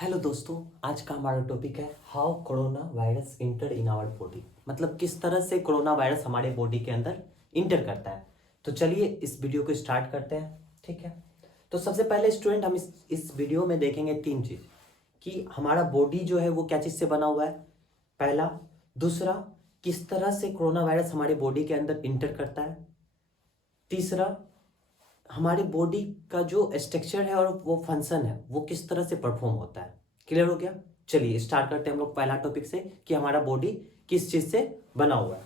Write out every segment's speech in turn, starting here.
Hello दोस्तों, आज का हमारा टॉपिक है how corona virus enter in our body. मतलब किस तरह से कोरोना वायरस हमारे बॉडी के अंदर इंटर करता है। तो चलिए इस वीडियो को स्टार्ट करते हैं। ठीक है, तो सबसे पहले स्टूडेंट हम इस वीडियो में देखेंगे तीन चीज़ कि हमारा बॉडी जो है वो क्या चीज़ से बना हुआ है, पहला। दूसरा, किस तरह से कोरोना वायरस हमारे बॉडी के अंदर इंटर करता है। तीसरा, हमारी बॉडी का जो स्ट्रक्चर है और वो फंक्शन है वो किस तरह से परफॉर्म होता है। क्लियर हो गया। चलिए स्टार्ट करते हैं हम लोग पहला टॉपिक से कि हमारा बॉडी किस चीज़ से बना हुआ है।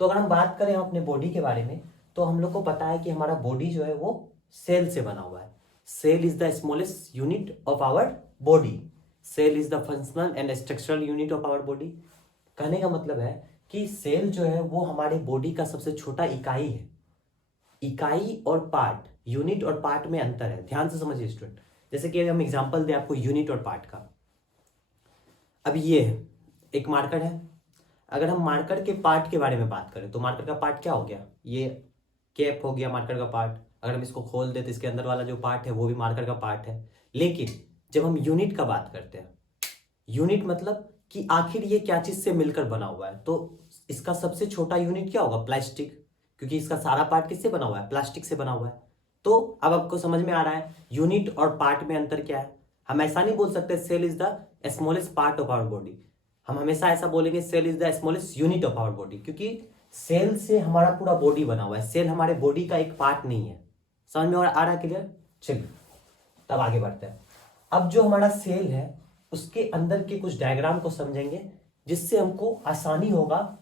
तो अगर हम बात करें अपने बॉडी के बारे में तो हम लोग को पता है कि हमारा बॉडी जो है वो सेल से बना हुआ है। Cell is the smallest unit of our body. Cell is the functional and structural unit of our body. कहने का मतलब है कि सेल जो है वो हमारे बॉडी का सबसे छोटा इकाई है। इकाई और पार्ट, यूनिट और पार्ट में अंतर है, ध्यान से समझिए स्टूडेंट। जैसे कि हम एग्जांपल दें आपको यूनिट और पार्ट का। अब ये है एक मार्कर है। अगर हम मार्कर के पार्ट के बारे में बात करें तो मार्कर का पार्ट क्या हो गया, ये कैप हो गया मार्कर का पार्ट। अगर हम इसको खोल दें तो इसके अंदर वाला जो पार्ट है वो भी मार्कर का पार्ट है। लेकिन जब हम यूनिट का बात करते हैं, यूनिट मतलब कि आखिर ये क्या चीज से मिलकर बना हुआ है, तो इसका सबसे छोटा यूनिट क्या होगा, प्लास्टिक। क्योंकि इसका सारा पार्ट किससे बना हुआ है, प्लास्टिक से बना हुआ है। तो अब आपको समझ में आ रहा है यूनिट और पार्ट में अंतर क्या है। हम ऐसा नहीं बोल सकते cell is the smallest part of our body. हम हमेशा ऐसा बोलेंगे cell is the smallest unit of our body, क्योंकि सेल से हमारा पूरा बॉडी बना हुआ है। सेल हमारे बॉडी का एक पार्ट नहीं है। समझ में आ रहा है क्लियर। चलिए तब आगे बढ़ते हैं। अब जो हमारा सेल है उसके अंदर के कुछ डायग्राम को समझेंगे जिससे हमको आसानी होगा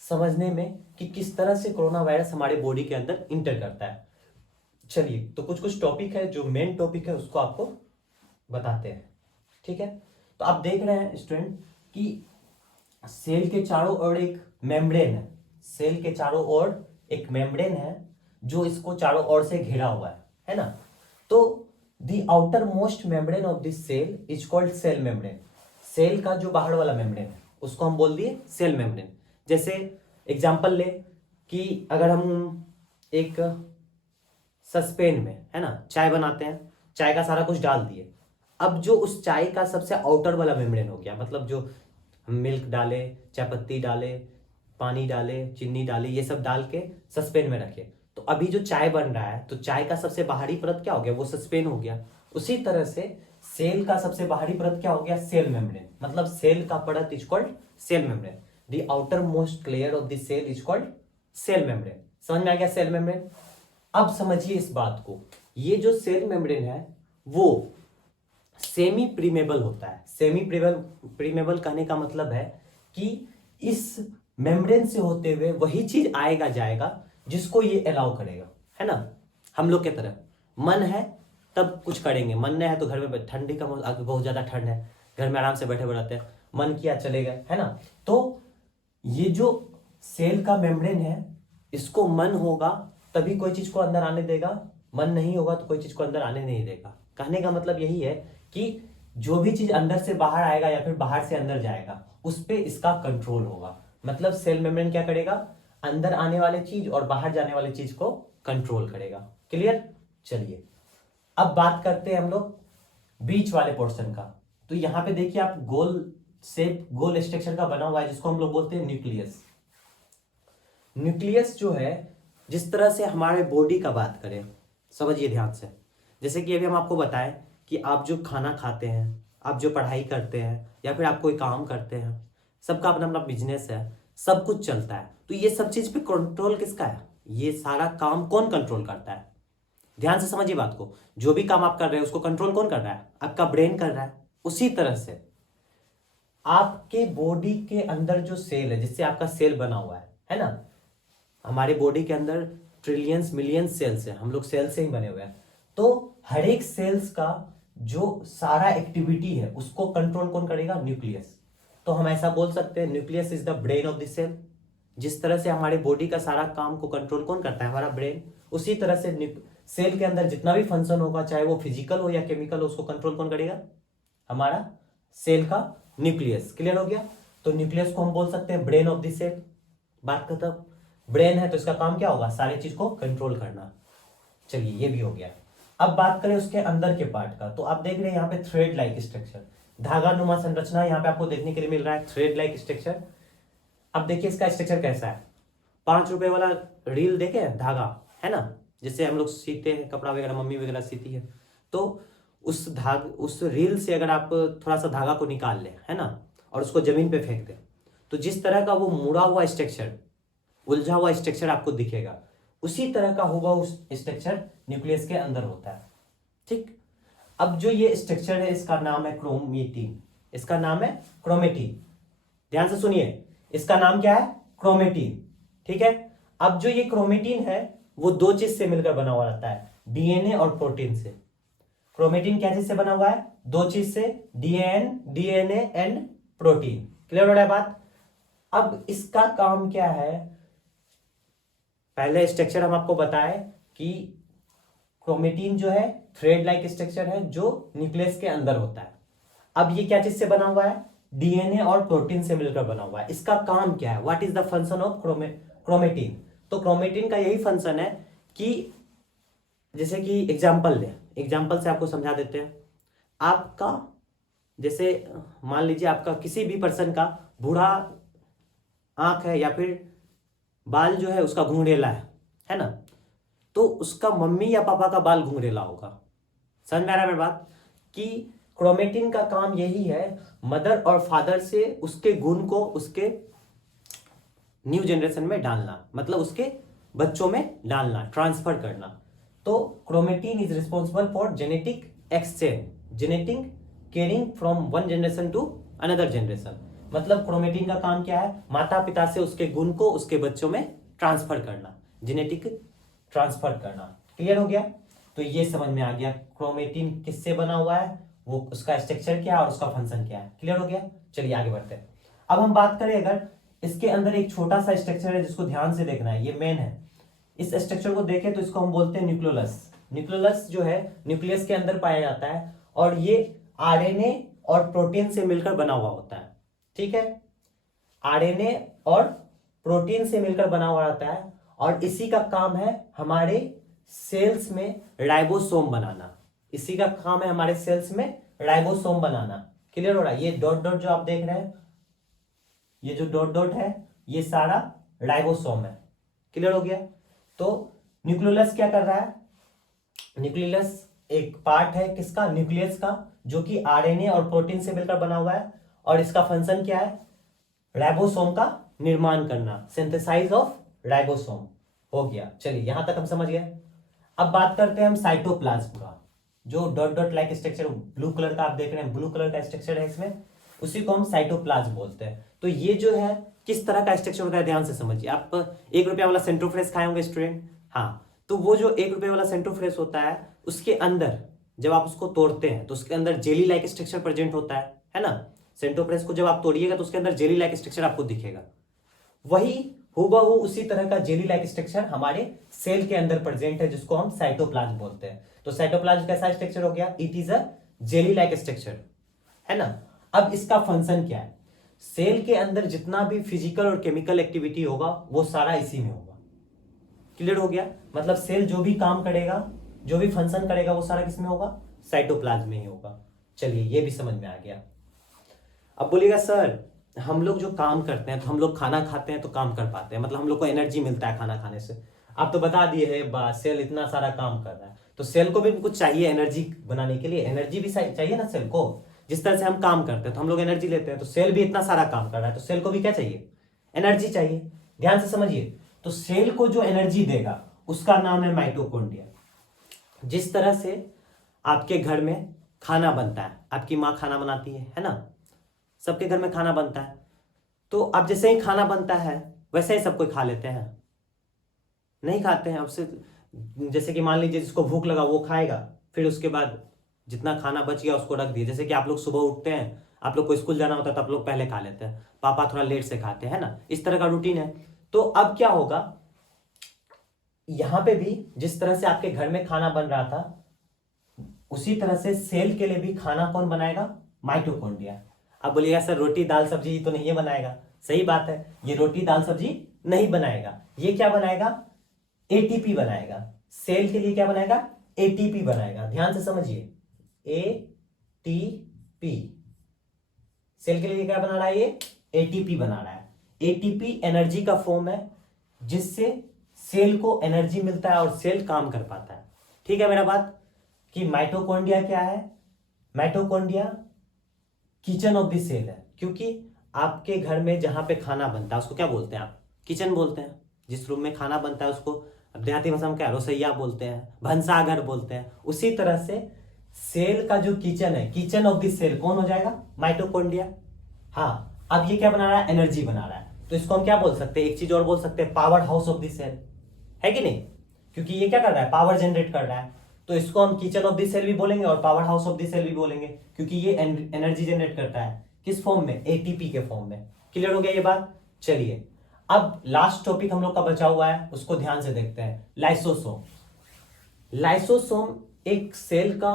समझने में कि किस तरह से कोरोना वायरस हमारे बॉडी के अंदर इंटर करता है। चलिए तो कुछ कुछ टॉपिक है, जो मेन टॉपिक है उसको आपको बताते हैं। ठीक है, तो आप देख रहे हैं स्टूडेंट कि सेल के चारों ओर एक मेम्ब्रेन है। सेल के चारों ओर एक मेम्ब्रेन है जो इसको चारों ओर से घेरा हुआ है ना। तो the outermost membrane of this cell is called cell membrane. Cell का जो बाहर वाला मेम्ब्रेन है उसको हम बोल दिए सेल मेम्ब्रेन। जैसे एग्जांपल ले कि अगर हम एक सस्पेन में है ना चाय बनाते हैं, चाय का सारा कुछ डाल दिए। अब जो उस चाय का सबसे आउटर वाला मेम्ब्रेन हो गया, मतलब जो हम मिल्क डाले, चाय पत्ती डाले, पानी डाले, चीनी डाले, ये सब डाल के सस्पेन में रखे, तो अभी जो चाय बन रहा है तो चाय का सबसे बाहरी परत क्या हो गया, वो सस्पेन हो गया। उसी तरह से सेल का सबसे बाहरी परत क्या हो गया, सेल मेम्ब्रेन। मतलब सेल का परत is called cell membrane. The outermost layer of the cell is called cell membrane. समझ में आ गया सेल मेम्ब्रेन। अब समझिए इस बात को, ये जो सेल मेम्ब्रेन है वो सेमी प्रीमेबल होता है। सेमी प्रीमेबल कहने का मतलब है कि इस मेम्ब्रेन से होते हुए वही चीज आएगा जाएगा जिसको ये अलाउ करेगा, है ना। हम लोग के तरह मन है तब कुछ करेंगे, मन नहीं है तो घर में, ठंडी का बहुत ज्यादा ठंड है, घर में आराम से बैठे रहते हैं, मन किया चले गए, है ना। तो ये जो सेल का मेम्ब्रेन है इसको मन होगा तभी कोई चीज को अंदर आने देगा, मन नहीं होगा तो कोई चीज को अंदर आने नहीं देगा। कहने का मतलब यही है कि जो भी चीज अंदर से बाहर आएगा या फिर बाहर से अंदर जाएगा उस पे इसका कंट्रोल होगा। मतलब सेल मेम्ब्रेन क्या करेगा, अंदर आने वाले चीज और बाहर जाने वाले चीज को कंट्रोल करेगा। क्लियर। चलिए अब बात करते हैं हम लोग बीच वाले पोर्शन का। तो यहां पे देखिए आप गोल शेप, गोल स्ट्रक्चर का बना हुआ है जिसको हम लोग बोलते हैं न्यूक्लियस। न्यूक्लियस जो है, जिस तरह से हमारे बॉडी का बात करें, समझिए ध्यान से। जैसे कि अभी हम आपको बताएं कि आप जो खाना खाते हैं, आप जो पढ़ाई करते हैं या फिर आप कोई काम करते हैं, सबका अपना अपना बिजनेस है, सब कुछ चलता है। तो ये सब चीज पे कंट्रोल किसका है, ये सारा काम कौन कंट्रोल करता है। ध्यान से समझिए बात को, जो भी काम आप कर रहे हैं उसको कंट्रोल कौन कर रहा है, आपका ब्रेन कर रहा है। उसी तरह से आपके बॉडी के अंदर जो सेल है, जिससे आपका सेल बना हुआ है ना। हमारे बॉडी के अंदर ट्रिलियंस मिलियंस सेल्स हैं, हम लोग सेल से ही बने हुए हैं। तो हर एक सेल्स का जो सारा एक्टिविटी है उसको कंट्रोल कौन करेगा, न्यूक्लियस। तो हम ऐसा बोल सकते हैं nucleus is the brain of the cell. जिस तरह से हमारे बॉडी का सारा काम को कंट्रोल कौन करता है, हमारा ब्रेन। उसी तरह से सेल के अंदर जितना भी फंक्शन होगा, चाहे वो फिजिकल हो या केमिकल हो, उसको कंट्रोल कौन करेगा, हमारा सेल का न्यूक्लियस। क्लियर हो गया। तो न्यूक्लियस को हम बोल सकते हैं ब्रेन ऑफ द सेल। बात खत्म। ब्रेन है तो इसका काम क्या होगा, सारी चीज को कंट्रोल करना। चलिए ये भी हो गया। अब बात करें उसके अंदर के पार्ट का। तो आप देख रहे हैं यहाँ पे थ्रेड लाइक स्ट्रक्चर। धागा नुमा संरचना यहाँ पे आपको देखने के लिए मिल रहा है, थ्रेड लाइक स्ट्रक्चर। अब देखिए इसका स्ट्रक्चर कैसा है। 5 रुपए वाला रील देखे, धागा है ना, जिससे हम लोग सीते हैं कपड़ा वगैरह, मम्मी वगैरह सीती है। तो उस रील से अगर आप थोड़ा सा धागा को निकाल लें, है ना, और उसको जमीन पे फेंक दें, तो जिस तरह का वो मुड़ा हुआ स्ट्रक्चर, उलझा हुआ स्ट्रक्चर आपको दिखेगा, उसी तरह का होगा उस स्ट्रक्चर न्यूक्लियस के अंदर होता है। ठीक, अब जो ये स्ट्रक्चर है इसका नाम है क्रोमेटिन। इसका नाम है क्रोमेटिन, ध्यान से सुनिए, इसका नाम क्या है? क्रोमेटिन। ठीक है, अब जो ये क्रोमेटिन है वो 2 चीज से मिलकर बना हुआ रहता है, डीएनए और प्रोटीन से। क्रोमेटिन क्या चीज से बना हुआ है? 2 चीज से, डीएनए एंड प्रोटीन। क्लियर हो रहा है बात? अब इसका काम क्या है? पहले स्ट्रक्चर हम आपको बताए कि क्रोमेटिन जो है थ्रेड लाइक स्ट्रक्चर है जो न्यूक्लियस के अंदर होता है। अब ये क्या चीज से बना हुआ है? डीएनए और प्रोटीन से मिलकर बना हुआ है। इसका काम क्या है? What is the function of chromatin? तो क्रोमेटिन का यही फंक्शन है कि जैसे कि एग्जाम्पल से आपको समझा देते हैं। आपका जैसे मान लीजिए आपका किसी भी पर्सन का बूढ़ा आंख है या फिर बाल जो है उसका घुंघरेला है ना, तो उसका मम्मी या पापा का बाल घुंघरेला होगा। समझ में आ रहा है मेरी बात? कि क्रोमेटिन का काम यही है, मदर और फादर से उसके गुण को उसके न्यू जनरेशन में डालना, मतलब उसके बच्चों में डालना, ट्रांसफर करना। तो chromatin is responsible for genetic exchange, genetic carrying from one generation to another generation. मतलब क्रोमेटिन का काम क्या है? माता पिता से उसके गुण को उसके बच्चों में ट्रांसफर करना, जेनेटिक ट्रांसफर करना। क्लियर हो गया? तो ये समझ में आ गया क्रोमेटिन किससे बना हुआ है, वो उसका स्ट्रक्चर क्या है और उसका फंक्शन क्या है। क्लियर हो गया? चलिए आगे बढ़ते हैं। अब हम बात करें, अगर इसके अंदर एक छोटा सा स्ट्रक्चर है जिसको ध्यान से देखना है, ये मेन है। इस स्ट्रक्चर को देखें तो इसको हम बोलते हैं न्यूक्लियोलस। न्यूक्लियोलस जो है न्यूक्लियस के अंदर पाया जाता है और ये आरएनए और प्रोटीन से मिलकर बना हुआ होता है। ठीक है, आरएनए और प्रोटीन से मिलकर बना हुआ रहता है और इसी का काम है हमारे सेल्स में राइबोसोम बनाना। इसी का काम है हमारे सेल्स में राइबोसोम बनाना। क्लियर हो रहा है? ये डॉट डॉट जो आप देख रहे हैं, ये जो डॉट डॉट है, ये सारा राइबोसोम है। क्लियर हो गया? तो न्यूक्लियोलस क्या कर रहा है? न्यूक्लियोलस एक पार्ट है किसका? न्यूक्लियस का, जो कि आरएनए और प्रोटीन से मिलकर बना हुआ है और इसका फंक्शन क्या है? राइबोसोम का निर्माण करना, सिंथेसाइज ऑफ राइबोसोम। हो गया, चलिए यहां तक हम समझ गए। अब बात करते हैं हम साइटोप्लाज्म का, जो dot dot like structure blue colour का आप देख रहे हैं, ब्लू कलर का स्ट्रक्चर है इसमें, उसी को हम साइटोप्लाज्म बोलते हैं। तो ये जो है किस तरह का स्ट्रक्चर होता है, ध्यान से समझिए। आप 1 रुपया वाला सेंट्रोफ्रेस खाए होंगे स्टूडेंट, हाँ, तो वो जो 1 रुपये वाला सेंट्रोफ्रेस होता है, उसके अंदर जब आप उसको तोड़ते हैं तो उसके अंदर जेली लाइक स्ट्रक्चर प्रेजेंट होता है ना। सेंट्रोफ्रेस को जब आप तोड़िएगा तो उसके अंदर जेली लाइक स्ट्रक्चर आपको दिखेगा। वही हूबहू उसी तरह का जेली लाइक स्ट्रक्चर हमारे सेल के अंदर प्रेजेंट है, जिसको हम साइटोप्लाज्म बोलते हैं। तो साइटोप्लाज्म कैसा स्ट्रक्चर हो गया? It is a jelly like structure, है ना। अब इसका फंक्शन क्या है? सेल के अंदर जितना भी फिजिकल और केमिकल एक्टिविटी होगा वो सारा इसी में होगा। क्लियर हो गया? मतलब सेल जो भी काम करेगा, जो भी फंक्शन करेगा, वो सारा किसमें होगा? साइटोप्लाज्म में ही होगा। चलिए ये भी समझ में आ गया। अब बोलिएगा सर हम लोग जो काम करते हैं, तो हम लोग खाना खाते हैं तो काम कर पाते हैं, मतलब हम लोग को एनर्जी मिलता है खाना खाने से। आप तो बता दिए है सेल इतना सारा काम कर रहा है, तो सेल को भी कुछ चाहिए एनर्जी बनाने के लिए, एनर्जी भी चाहिए ना सेल को। जिस तरह से हम काम करते हैं तो हम लोग एनर्जी लेते हैं, तो सेल भी इतना सारा काम कर रहा है तो सेल को भी क्या चाहिए? एनर्जी चाहिए। ध्यान से समझिए, तो सेल को जो एनर्जी देगा उसका नाम है माइटोकॉन्ड्रिया। जिस तरह से आपके घर में खाना बनता है, आपकी माँ खाना बनाती है ना, सबके घर में खाना बनता है, तो अब जैसे ही खाना बनता है वैसे ही सब कोई खा लेते हैं? नहीं खाते हैं। अब से जैसे कि मान लीजिए जिसको भूख लगा वो खाएगा, फिर उसके बाद जितना खाना बच गया उसको रख दिया। जैसे कि आप लोग सुबह उठते हैं, आप लोग को स्कूल जाना होता है तो आप लोग पहले खा लेते हैं, पापा थोड़ा लेट से खाते हैं ना, इस तरह का रूटीन है। तो अब क्या होगा, यहां पे भी जिस तरह से आपके घर में खाना बन रहा था, उसी तरह से सेल के लिए भी खाना कौन बनाएगा? माइटोकॉन्ड्रिया। अब बोलिएगा सर रोटी दाल सब्जी तो नहीं बनाएगा। सही बात है, ये रोटी दाल सब्जी नहीं बनाएगा। ये क्या बनाएगा? एटीपी बनाएगा। सेल के लिए क्या बनाएगा? एटीपी बनाएगा। ध्यान से समझिए, एटीपी। सेल के लिए क्या बना रहा है, ये एटीपी बना रहा है। एटीपी एनर्जी का फॉर्म है जिससे सेल को एनर्जी मिलता है और सेल काम कर पाता है। ठीक है मेरा बात, कि माइटोकॉन्ड्रिया क्या है, mitochondria kitchen of the cell है, क्योंकि आपके घर में जहां पे खाना बनता है उसको क्या बोलते हैं आप, किचन बोलते हैं। जिस रूम में खाना बनता है उसको अब देहाती भाषा में क्या, रसोईया बोलते हैं, भंसाघर बोलते हैं। उसी तरह से सेल का जो किचन है, किचन ऑफ द सेल कौन हो जाएगा, माइटोकॉन्ड्रिया। हाँ, अब ये क्या बना रहा है, एनर्जी बना रहा है, तो इसको हम क्या बोल सकते हैं, एक चीज और बोल सकते हैं, powerhouse of the cell, है कि नहीं, क्योंकि ये क्या कर रहा है, पावर जनरेट कर रहा है। तो इसको हम किचन ऑफ द सेल भी बोलेंगे और powerhouse of the cell भी बोलेंगे, क्योंकि ये एनर्जी जनरेट करता है किस फॉर्म में, एटीपी के फॉर्म में। क्लियर हो गया ये बात। चलिए अब लास्ट टॉपिक हम लोग का बचा हुआ है, उसको ध्यान से देखते हैं, लाइसोसोम। लाइसोसोम एक सेल का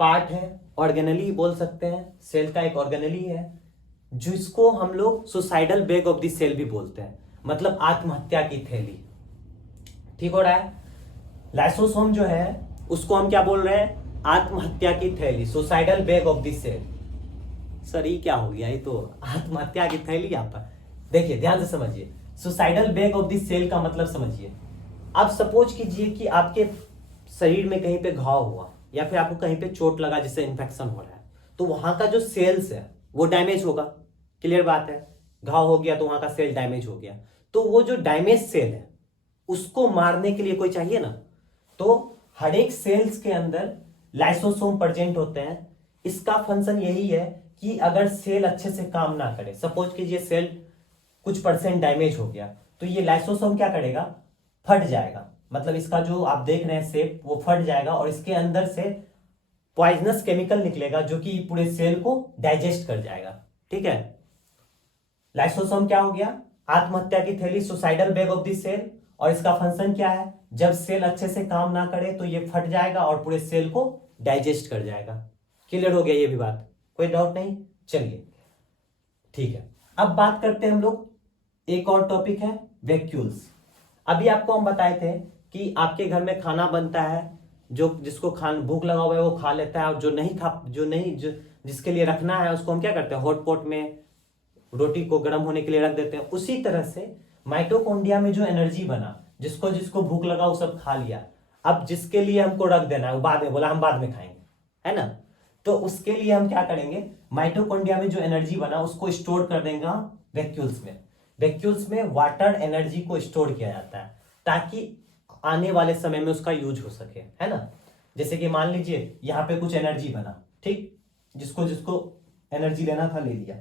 पार्ट है, ऑर्गेनली बोल सकते हैं, सेल का एक ऑर्गेनली है, जिसको हम लोग suicidal bag of the cell भी बोलते हैं, मतलब आत्महत्या की थैली। ठीक हो रहा है। लाइसोसोम जो है उसको हम क्या बोल रहे हैं, आत्महत्या की थैली, suicidal bag of the cell. Sir ये क्या हो गया, ये तो आत्महत्या की थैली। आप देखिए ध्यान से समझिए, suicidal bag of the cell का मतलब समझिए। आप सपोज कीजिए कि आपके शरीर में कहीं पे घाव हुआ या फिर आपको कहीं पे चोट लगा जिससे इन्फेक्शन हो रहा है, तो वहां का जो सेल्स है वो डैमेज होगा। क्लियर बात है, घाव हो गया तो वहां का सेल डैमेज हो गया, तो वो जो डैमेज सेल है उसको मारने के लिए कोई चाहिए ना, तो हर एक सेल्स के अंदर लाइसोसोम प्रेजेंट होते हैं। इसका फंक्शन यही है कि अगर सेल अच्छे से काम ना करे, सपोज कीजिए सेल कुछ परसेंट डैमेज हो गया, तो ये लाइसोसोम क्या करेगा, फट जाएगा, मतलब इसका जो आप देख रहे हैं शेप वो फट जाएगा और इसके अंदर से पॉइजनस केमिकल निकलेगा जो कि पूरे सेल को डाइजेस्ट कर जाएगा। ठीक है, लाइसोसोम क्या हो गया, आत्महत्या की थैली, suicidal bag of the cell. और इसका फंक्शन क्या है, जब सेल अच्छे से काम ना करे तो ये फट जाएगा और पूरे सेल को डाइजेस्ट कर जाएगा। क्लियर हो गया ये भी बात, कोई डाउट नहीं। चलिए ठीक है, अब बात करते हैं हम लोग, एक और टॉपिक है वैक्यूल्स। अभी आपको हम बताए थे कि आपके घर में खाना बनता है, जो जिसको भूख लगा हुआ है वो खा लेता है, और जो जिसके लिए रखना है उसको हम क्या करते हैं, हॉट पॉट में रोटी को गर्म होने के लिए रख देते हैं। उसी तरह से माइटोकॉन्ड्रिया में जो एनर्जी बना, जिसको जिसको भूख लगा वो सब खा लिया, अब जिसके लिए हमको रख देना है वो बाद में बोला हम बाद में खाएंगे, है ना, तो उसके लिए हम क्या करेंगे, माइटोकॉन्ड्रिया में जो एनर्जी बना उसको स्टोर कर देंगे वैक्यूल्स में। वैक्यूल्स में वाटर एनर्जी को स्टोर किया जाता है ताकि आने वाले समय में उसका यूज हो सके, है ना। जैसे कि मान लीजिए यहाँ पे कुछ एनर्जी बना, ठीक, जिसको जिसको एनर्जी लेना था ले लिया,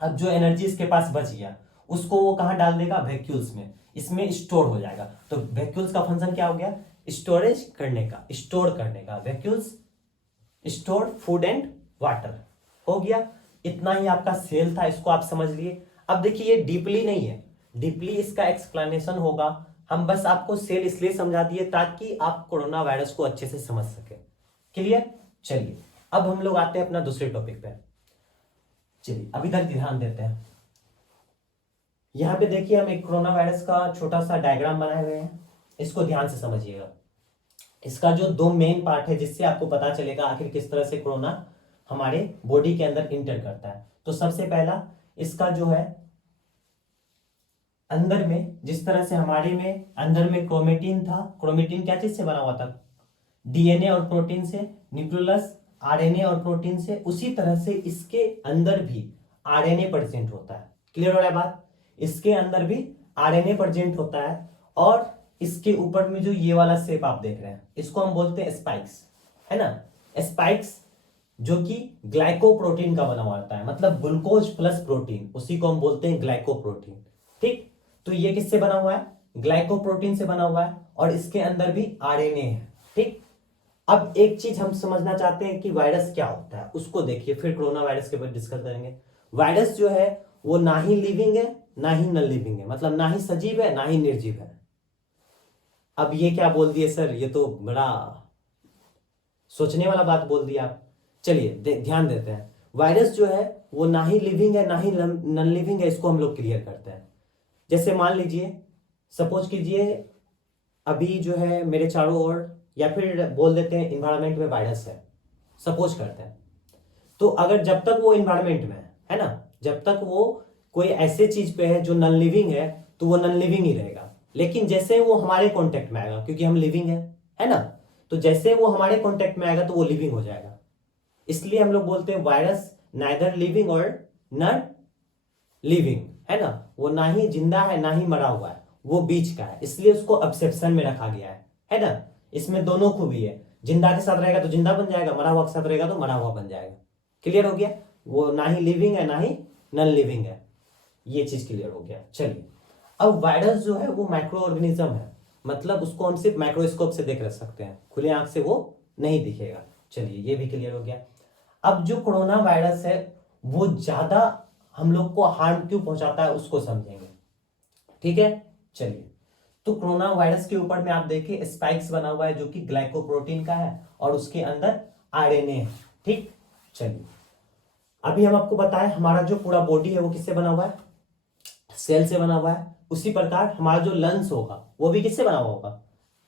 अब जो एनर्जी इसके पास बच गया उसको वो कहां डाल देगा, वैक्यूल्स में, इसमें स्टोर हो जाएगा। तो वैक्यूल्स का फंक्शन क्या हो गया, स्टोरेज करने का, स्टोर करने का। Vacuoles store food and water, हो गया। इतना ही आपका सेल था, इसको आप समझ लिए। अब देखिए ये डीपली नहीं है, डीपली इसका एक्सप्लेनेशन होगा, हम बस आपको सेल इसलिए समझा दिए ताकि आप कोरोना वायरस को अच्छे से समझ सके। क्लियर। चलिए अब हम लोग आते हैं अपना दूसरे टॉपिक पे। चलिए अभी तक ध्यान देते हैं। यहां पे देखिए हम एक कोरोना वायरस का छोटा सा डायग्राम बनाए हुए हैं, इसको ध्यान से समझिएगा। इसका जो दो मेन पार्ट है जिससे आपको पता चलेगा आखिर किस तरह से कोरोना हमारे बॉडी के अंदर इंटर करता है। तो सबसे पहला इसका जो है अंदर में, जिस तरह से हमारे में अंदर में क्रोमेटिन था, क्रोमेटिन क्या चीज से बना हुआ था, डीएनए और प्रोटीन से, न्यूक्लियस आरएनए और प्रोटीन से, उसी तरह से इसके अंदर भी आरएनए प्रेजेंट होता है। क्लियर हो रहा है बात, इसके अंदर भी आरएनए प्रेजेंट होता है। और इसके ऊपर में जो ये वाला शेप आप देख रहे हैं इसको हम बोलते हैं स्पाइक्स, है ना, स्पाइक्स, जो कि ग्लाइकोप्रोटीन का बना हुआ होता है, मतलब ग्लूकोज प्लस प्रोटीन, उसी को हम बोलते हैं ग्लाइकोप्रोटीन। ठीक, तो ये किससे बना हुआ है, ग्लाइकोप्रोटीन से बना हुआ है, और इसके अंदर भी आरएनए है। ठीक, अब एक चीज हम समझना चाहते हैं कि वायरस क्या होता है, उसको देखिए, फिर कोरोना वायरस के बारे में डिस्कस करेंगे। वायरस जो है वो ना ही लिविंग है ना ही नॉन लिविंग है, मतलब ना ही सजीव है ना ही निर्जीव है। अब ये क्या बोल दिए सर, ये तो बड़ा सोचने वाला बात बोल दिया आप। चलिए ध्यान देते हैं, वायरस जो है वो ना ही लिविंग है ना ही नॉन लिविंग है, इसको हम लोग क्लियर करते हैं। जैसे मान लीजिए, सपोज कीजिए अभी जो है मेरे चारों ओर, या फिर बोल देते हैं इन्वायरमेंट में वायरस है, सपोज करते हैं। तो अगर जब तक वो इन्वायरमेंट में है है ना। जब तक वो कोई ऐसे चीज पे है जो नॉन लिविंग है तो वो नॉन लिविंग ही रहेगा, लेकिन जैसे वो हमारे कांटेक्ट में आएगा, क्योंकि हम लिविंग है ना, तो जैसे वो हमारे कांटेक्ट में आएगा तो वो लिविंग हो जाएगा। इसलिए हम लोग बोलते हैं वायरस नाइदर लिविंग और नॉन लिविंग, है ना। वो ना ही जिंदा है ना ही मरा हुआ है, वो बीच का है, इसलिए उसको अब्सेप्शन में रखा गया है ना। इसमें दोनों खूबी है, जिंदा के साथ रहेगा तो जिंदा बन जाएगा, मरा हुआ के साथ रहेगा तो मरा हुआ बन जाएगा। क्लियर हो गया। वो ना ही लिविंग है ना ही नॉन लिविंग है, ये चीज क्लियर हो गया। चलिए, अब वायरस जो है वो माइक्रो ऑर्गेनिज्म है, मतलब उसको हम सिर्फ माइक्रोस्कोप से देख सकते हैं, खुले आंख से वो नहीं दिखेगा। चलिए, ये भी क्लियर हो गया। अब जो कोरोना वायरस है वो ज्यादा हम लोग को हार्म क्यों पहुंचाता है उसको समझेंगे, ठीक है। चलिए, तो कोरोना वायरस के ऊपर में आप देखिए स्पाइक्स बना हुआ है जो कि ग्लाइकोप्रोटीन का है और उसके अंदर आरएनए है, ठीक। चलिए, अभी हम आपको बताएं हमारा जो पूरा बॉडी है वो किससे बना हुआ है, सेल से बना हुआ है। उसी प्रकार हमारा जो लंग्स होगा वो भी किससे बना हुआ होगा,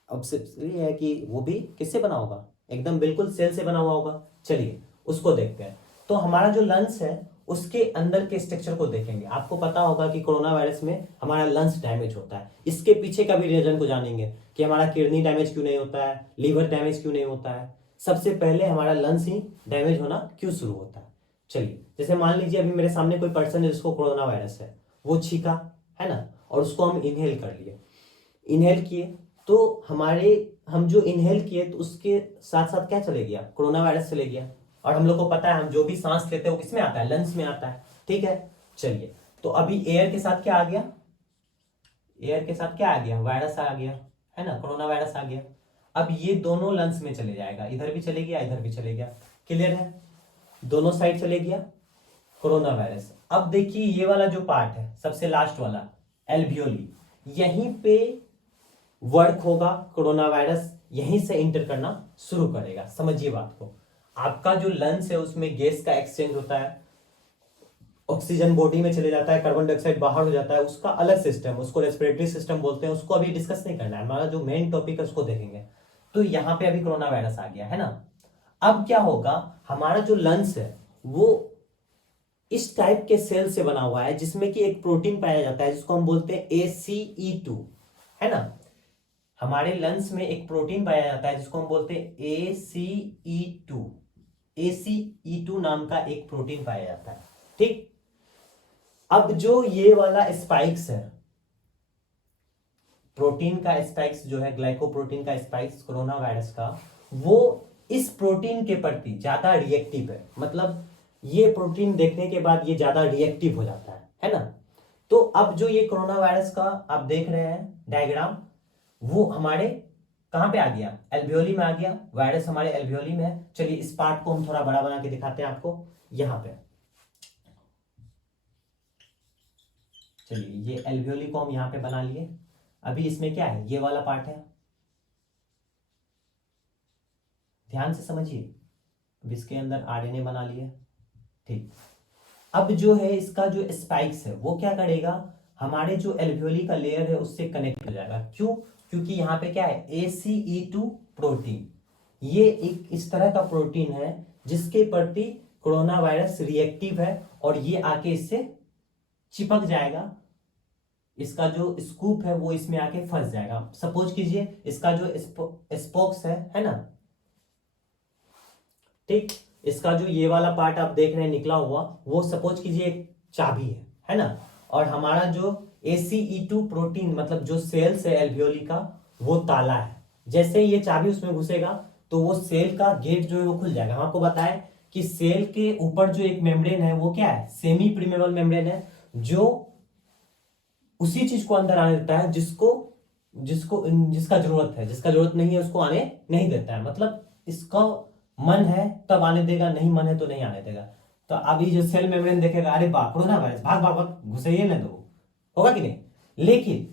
अब से ये है कि वो भी किससे बना होगा, एकदम बिल्कुल सेल से बना हुआ होगा। चलिए उसको देखते हैं। तो हमारा जो लंग्स है उसके अंदर के स्ट्रक्चर को देखेंगे। आपको पता होगा कि कोरोना वायरस में हमारा लंग्स डैमेज होता है, इसके पीछे का भी रीजन को जानेंगे कि हमारा किडनी डैमेज क्यों नहीं होता है, लीवर डैमेज क्यों नहीं होता है। सबसे पहले हमारा लंग्स ही डैमेज होना क्यों शुरू होता है। चलिए, जैसे मान लीजिए अभी मेरे सामने कोई पर्सन है जिसको कोरोना वायरस है, वो छींका, है ना, और उसको हम इनहेल कर लिए, इनहेल किए, तो हम जो इनहेल किए तो उसके साथ साथ क्या चले गया, कोरोना वायरस चले गया। और हम लोग को पता है हम जो भी सांस लेते हैं वो किसमें आता है, लंग्स में आता है, ठीक है। चलिए, तो अभी एयर के साथ क्या आ गया, एयर के साथ क्या आ गया, वायरस आ गया, है ना, कोरोना वायरस आ गया। अब ये दोनों लंग्स में चले जाएगा, इधर भी चले गया इधर भी चले गया। क्लियर है, दोनों साइड चले गया कोरोना वायरस। अब देखिए ये वाला जो पार्ट है सबसे लास्ट वाला एल्वियोली, यहीं पे वर्क होगा कोरोना वायरस, यहीं से इंटर करना शुरू करेगा। समझिए बात को, आपका जो लंग्स है उसमें गैस का एक्सचेंज होता है, ऑक्सीजन बॉडी में चले जाता है, कार्बन डाइऑक्साइड बाहर हो जाता है, उसका अलग सिस्टम, उसको रेस्पिरेटरी सिस्टम बोलते हैं, उसको अभी डिस्कस नहीं करना है, हमारा जो मेन टॉपिक है उसको देखेंगे। तो यहाँ पे अभी कोरोना वायरस आ गया है ना। अब क्या होगा, हमारा जो लंग्स है वो इस टाइप के सेल से बना हुआ है जिसमें कि एक प्रोटीन पाया जाता है जिसको हम बोलते हैं ACE2, है ना। हमारे लंग्स में एक प्रोटीन पाया जाता है जिसको हम बोलते हैं ACE2, ACE2 नाम का एक प्रोटीन पाया जाता है, ठीक। अब जो ये वाला स्पाइक्स है, प्रोटीन का स्पाइक्स जो है, ग्लाइकोप्रोटीन का स्पाइक्स कोरोना वायरस का, वो इस प्रोटीन के प्रति ज्यादा रिएक्टिव है, मतलब ये प्रोटीन देखने के बाद ये ज्यादा रिएक्टिव हो जाता है ना। तो अब जो ये कोरोना वायरस का आप देख रहे हैं डायग्राम, वो हमारे कहां पे आ गया, एल्वियोली में आ गया, वायरस हमारे एल्वियोली में है। चलिए इस पार्ट को हम थोड़ा बड़ा बना के दिखाते हैं आपको यहां पे। चलिए ये एल्वियोली को हम यहां पे बना लिए। अभी इसमें क्या है, ये वाला पार्ट है, ध्यान से समझिए। अब इसके अंदर आरएनए बना लिए, ठीक। अब जो है इसका जो स्पाइक्स है वो क्या करेगा, हमारे जो एल्वियोली का लेयर है उससे कनेक्ट हो जाएगा। क्यों, क्योंकि यहाँ पे क्या है, ACE2 प्रोटीन, ये एक इस तरह का प्रोटीन है जिसके प्रति कोरोना वायरस रिएक्टिव है, और ये आके इससे चिपक जाएगा, इसका जो स्कूप है वो इसमें आके फंस जाएगा। सपोज कीजिए इसका जो स्पोक्स है ना, ठीक, इसका जो ये वाला पार्ट आप देख रहे हैं निकला हुआ, वो सपोज कीजिए एक चाबी है ना, और हमारा जो ACE2 प्रोटीन मतलब जो सेल्स है एल्वियोली का वो ताला है। जैसे ही ये चाबी उसमें घुसेगा तो वो सेल का गेट जो है वो खुल जाएगा। हम आपको बताएं कि सेल के ऊपर जो एक मेम्ब्रेन है वो क्या है, सेमी प्रीमेबल मेम्ब्रेन है, जो उसी चीज को अंदर आने देता है जिसको जिसको जिसका जरूरत है, जिसका जरूरत नहीं है उसको आने नहीं देता है। मतलब इसका मन है तब आने देगा, नहीं मन है तो नहीं आने देगा। तो अभी जो सेल मेम्ब्रेन देखेगा, अरे बाप कोरोना वायरस, भाग भाग भाग, घुसे ही ना दो, होगा कि नहीं। लेकिन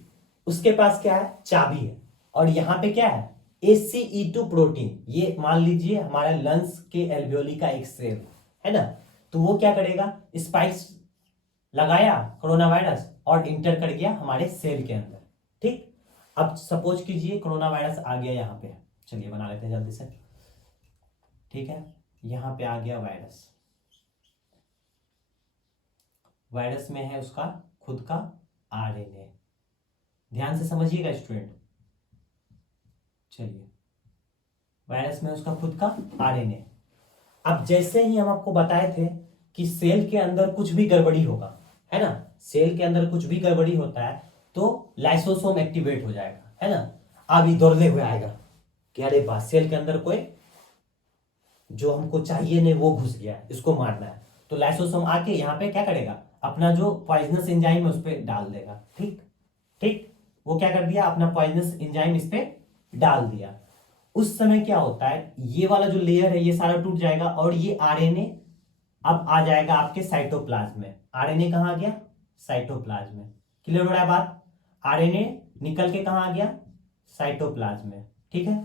उसके पास क्या है, चाबी है, और यहां पे क्या है, ACE2 प्रोटीन। ये मान लीजिए हमारे लंग्स के एल्वियोली का एक सेल है ना, तो वो क्या करेगा, स्पाइक्स लगाया कोरोना वायरस और इंटर कर गया हमारे सेल के अंदर, ठीक। अब सपोज कीजिए कोरोना वायरस आ गया यहाँ पे, चलिए बना लेते हैं जल्दी से, ठीक है। यहां पे आ गया वायरस, वायरस में है उसका खुद का आरएनए। ध्यान से समझिएगा स्टूडेंट। चलिए, वायरस में उसका खुद का आरएनए। अब जैसे ही हम आपको बताए थे कि सेल के अंदर कुछ भी गड़बड़ी होगा, है ना, सेल के अंदर कुछ भी गड़बड़ी होता है तो लाइसोसोम एक्टिवेट हो जाएगा, है ना। अब ये दौड़ते हुए आएगा कि अरे बात, सेल के अंदर कोई जो हमको चाहिए नहीं वो घुस गया, इसको मारना है। तो लाइसोसोम आके यहाँ पे क्या करेगा, अपना जो पॉइजनस एंजाइम है उस पर डाल देगा। ठीक ठीक, वो क्या कर दिया, अपना पॉइजनस एंजाइम इस पे डाल दिया। उस समय क्या होता है, ये वाला जो लेयर है ये सारा टूट जाएगा और ये आरएनए अब आ जाएगा आपके साइटोप्लाज्म में। आरएनए कहाँ आ गया, साइटोप्लाज्म में। क्लियर हो रहा है बात। आरएनए निकल के कहाँ आ गया, साइटोप्लाज्म में। ठीक है,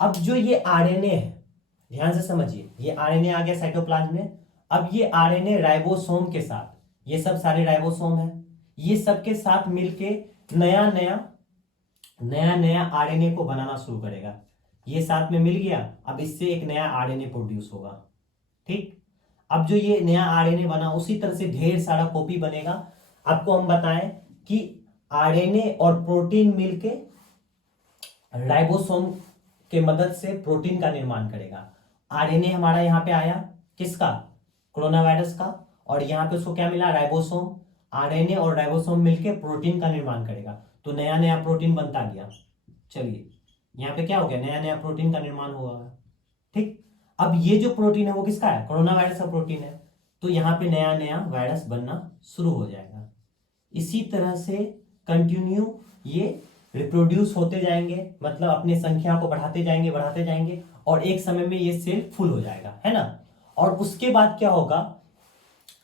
अब जो ये आरएनए है, ध्यान से समझिए, ये आरएनए आ गया साइटोप्लाज्म में। अब ये आरएनए राइबोसोम के साथ, ये सब सारे राइबोसोम है, ये सब के साथ मिलके नया नया आरएनए को बनाना शुरू करेगा। ये साथ में मिल गया, अब इससे एक नया आरएनए प्रोड्यूस होगा। ठीक, अब जो ये नया आरएनए बना उसी तरह से ढेर सारा कॉपी बनेगा। आपको हम बताएं कि आरएनए और प्रोटीन मिलके राइबोसोम के मदद से प्रोटीन का निर्माण करेगा। आरएनए हमारा यहाँ पे आया किसका, कोरोना वायरस का, और यहाँ पे उसको क्या मिला, राइबोसोम। आरएनए और राइबोसोम मिलके प्रोटीन का निर्माण करेगा, तो नया नया प्रोटीन बनता गया। चलिए, यहाँ पे क्या हो गया, नया नया प्रोटीन का निर्माण हुआ। ठीक, अब ये जो प्रोटीन है वो किसका है, कोरोना वायरस का प्रोटीन है, तो यहाँ पे नया नया वायरस बनना शुरू हो जाएगा। इसी तरह से कंटिन्यू ये रिप्रोड्यूस होते जाएंगे, मतलब अपनी संख्या को बढ़ाते जाएंगे और एक समय में ये सेल फुल हो जाएगा, है ना। और उसके बाद क्या होगा,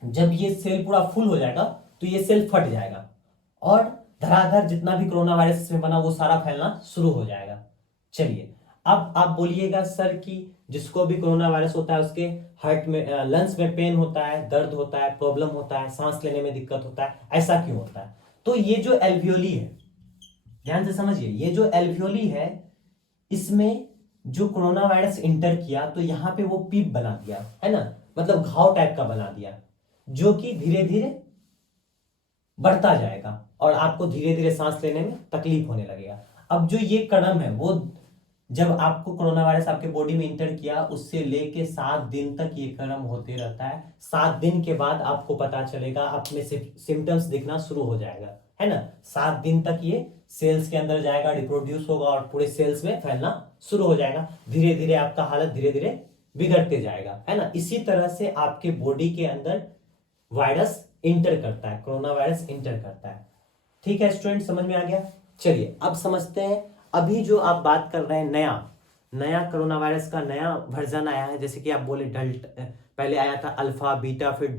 जब ये सेल पूरा फुल हो जाएगा तो ये सेल फट जाएगा और धड़ाधड़ जितना भी कोरोना वायरस इसमें बना वो सारा फैलना शुरू हो जाएगा। चलिए, अब आप बोलिएगा सर कि जिसको भी कोरोना वायरस होता है उसके हार्ट में, लंग्स में पेन होता है, दर्द होता है, प्रॉब्लम होता है, सांस लेने में दिक्कत होता है, ऐसा क्यों होता है। तो ये जो एल्वियोली है, ध्यान से समझिए, ये जो एल्वियोली है इसमें जो कोरोना वायरस इंटर किया तो यहाँ पे वो पीप बना दिया, है ना, मतलब घाव टाइप का बना दिया, जो कि धीरे धीरे बढ़ता जाएगा और आपको धीरे धीरे सांस लेने में तकलीफ होने लगेगा। अब जो ये कदम है वो जब आपको कोरोना वायरस आपके बॉडी में इंटर किया उससे लेके 7 दिन तक ये क्रम होते रहता है। 7 दिन के बाद आपको पता चलेगा, अपने सिम्टम्स दिखना शुरू हो जाएगा, है ना। 7 दिन तक ये सेल्स के अंदर जाएगा, रिप्रोड्यूस होगा और पूरे सेल्स में फैलना शुरू हो जाएगा। धीरे धीरे आपका हालत धीरे धीरे बिगड़ते जाएगा, है ना। इसी तरह से आपके बॉडी के अंदर वायरस इंटर करता है, कोरोना वायरस इंटर करता है। ठीक है स्टूडेंट, समझ में आ गया। चलिए अब समझते हैं, अभी जो आप बात कर रहे हैं नया कोरोना वायरस का नया वर्जन आया है, जैसे कि आप बोले डेल्टा, पहले आया था अल्फा, बीटा, फिर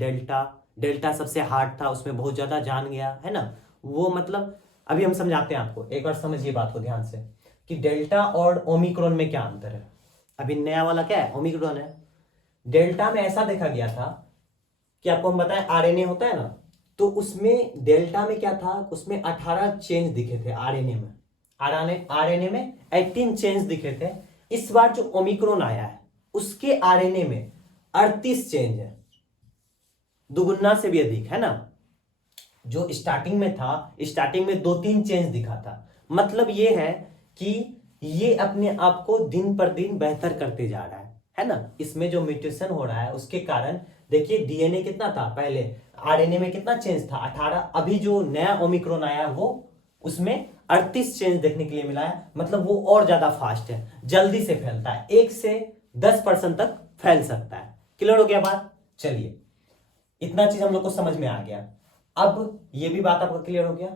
डेल्टा सबसे हार्ड था, उसमें बहुत ज्यादा जान गया, है ना। वो मतलब अभी हम समझाते हैं आपको, एक बार समझिए बात को ध्यान से कि डेल्टा और ओमिक्रॉन में क्या अंतर है। अभी नया वाला क्या है, ओमिक्रॉन है। डेल्टा में ऐसा देखा गया था कि आपको हम बताएं आरएनए होता है ना, तो उसमें डेल्टा में क्या था, उसमें 18 चेंज दिखे थे आरएनए में 18 चेंज दिखे थे। इस बार जो ओमिक्रॉन आया है उसके आरएनए में 38 चेंज है, दुगुना से भी अधिक, है ना। जो स्टार्टिंग में था, स्टार्टिंग में 2-3 चेंज दिखा था। मतलब ये है कि ये अपने आप को दिन पर दिन बेहतर करते जा रहा है ना। इसमें जो म्यूटेशन हो रहा है उसके कारण देखिए, डीएनए कितना था पहले, आरएनए में कितना चेंज था 18, अभी जो नया ओमिक्रॉन आया वो उसमें 38 चेंज देखने के लिए मिला है। मतलब वो और ज्यादा फास्ट है, जल्दी से फैलता है, 1 से 10% तक फैल सकता है। क्लियर हो गया बात। चलिए, इतना चीज हम लोग को समझ में आ गया। अब ये भी बात आपका क्लियर हो गया